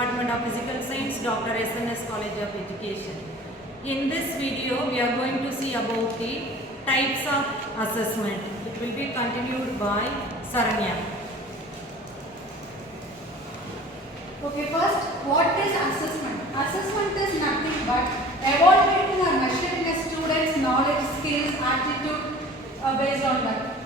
Department of Physical Science, Dr. SNS College of Education. In this video, we are going to see about the types of assessment. It will be continued by Saranya. Okay, first, what is assessment? Assessment is nothing but evaluating or measuring a student's knowledge, skills, attitude based on that.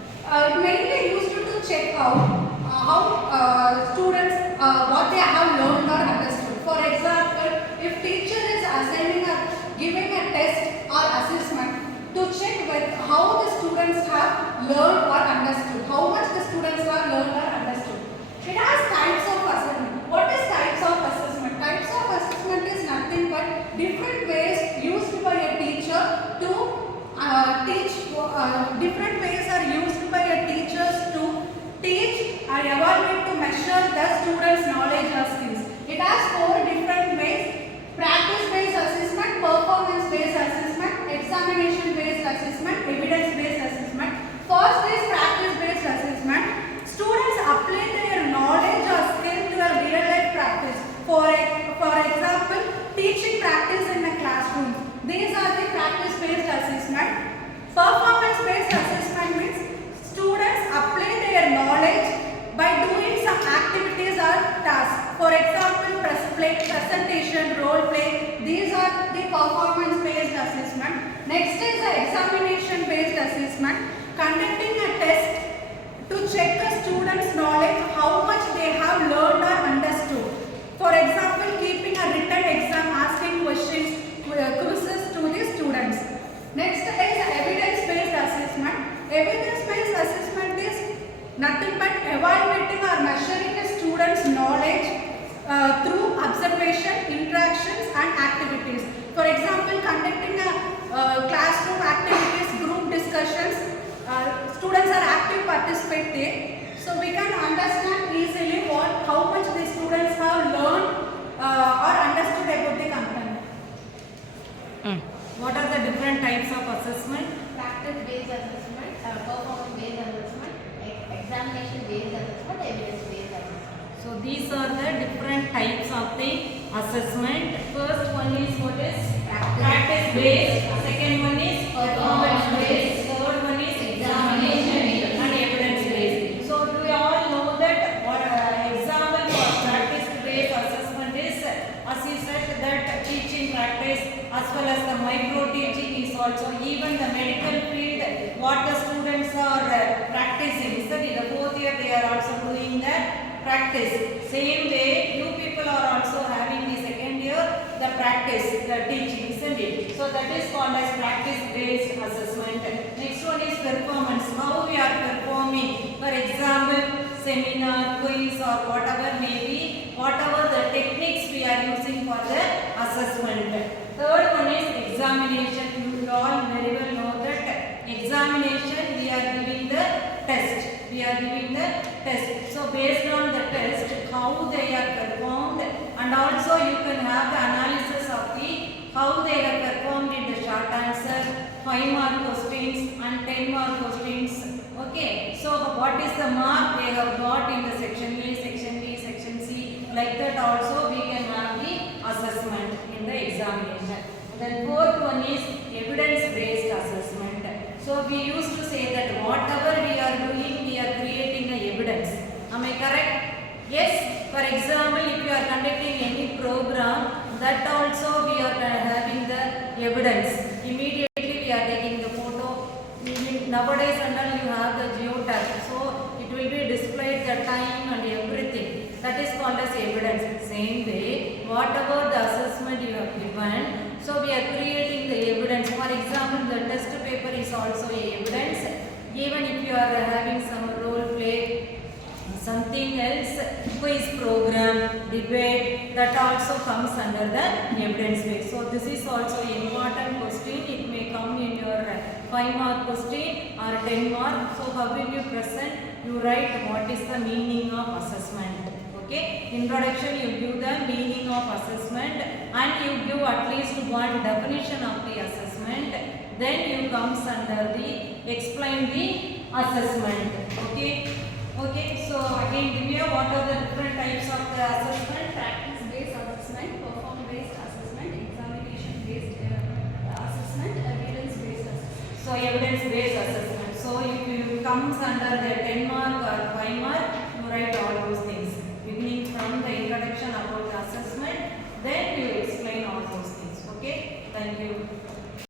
Mainly used to check out how students what they have learned or understood. For example, if teacher is assigning or giving a test or assessment to check with how the students have learned or understood, how much the students have learned or understood. It has types of assessment. What is types of assessment? Types of assessment is nothing but different ways used by a teacher to teach. Different ways are used by a teachers to teach or evaluate to measure the students' knowledge or skills. It has 4 different ways: practice-based assessment, performance-based assessment, examination-based assessment, evidence-based assessment. First is practice-based assessment. Students apply their knowledge or skill to a real-life practice. For example, teaching practice in a classroom. These are the practice-based assessment. Performance-based assessment means students apply their knowledge by doing some activities or tasks. For example, presentation, role play. These are the performance-based assessment. Next is the examination-based assessment. Conducting a test to check a student's knowledge, how much they have learned or understood. For example, keeping a written exam, asking questions, quizzes to the students. Next is evidence-based assessment. Evidence-based assessment is nothing but evaluating or measuring a student's knowledge through observation, interactions and activities. For example, conducting a classroom activities, group discussions, students are active participate. So we can understand easily how much the students have learned or understood about the content. What are the different types of assessment? Practice-based assessment, performance-based assessment, examination-based assessment, evidence-based assessment. So these are the different types of the assessment. First one is what is practice-based. Second one is performance-based. Third one is examination and evidence-based. So do you all know that example for practice-based assessment is, as you said, that teaching practice as well as the micro teaching is also, even the medical field, what the students are practicing. So in the 4th year they are also doing the practice. Same way you people are also having the 2nd year the practice, the teaching, isn't it? So that is called as practice-based assessment. Next one is performance. How we are performing. For example, seminar, quiz or whatever may be, whatever the techniques we are using for the assessment. Third one is examination. You all very well know that examination we are giving the test. We are giving the test. So based on the test, how they are performed, and also you can have the analysis of the how they have performed in the short answer, 5-mark questions and 10-mark questions. Okay. So what is the mark they have got in the section A, section B, section C? Like that also we can have the assessment in the examination. Then 4th one is evidence-based assessment. So we used to say that whatever we are doing, we are creating the evidence. Am I correct? Yes. For example, if you are conducting any program, that also we are having the evidence. Immediately we are taking the photo. Nowadays you have the geotag, so it will be displayed the time and everything. That is called as evidence. Same way, whatever the assessment you have given, so we are creating the evidence. For example, the test paper is also evidence. Even if you are having some role play, something else, quiz program, debate, that also comes under the evidence base. So this is also important question. It may come in your 5-mark question or 10-mark. So how will you present? You write what is the meaning of assessment. Okay. Introduction, you give the meaning of assessment and you give at least one definition of the assessment. Then you comes under the explain the assessment. Okay. Okay, so again Divya, what are the different types of the assessment? Practice-based evidence based assessment. So if you comes under the 10 mark or 5 mark, you write all those things.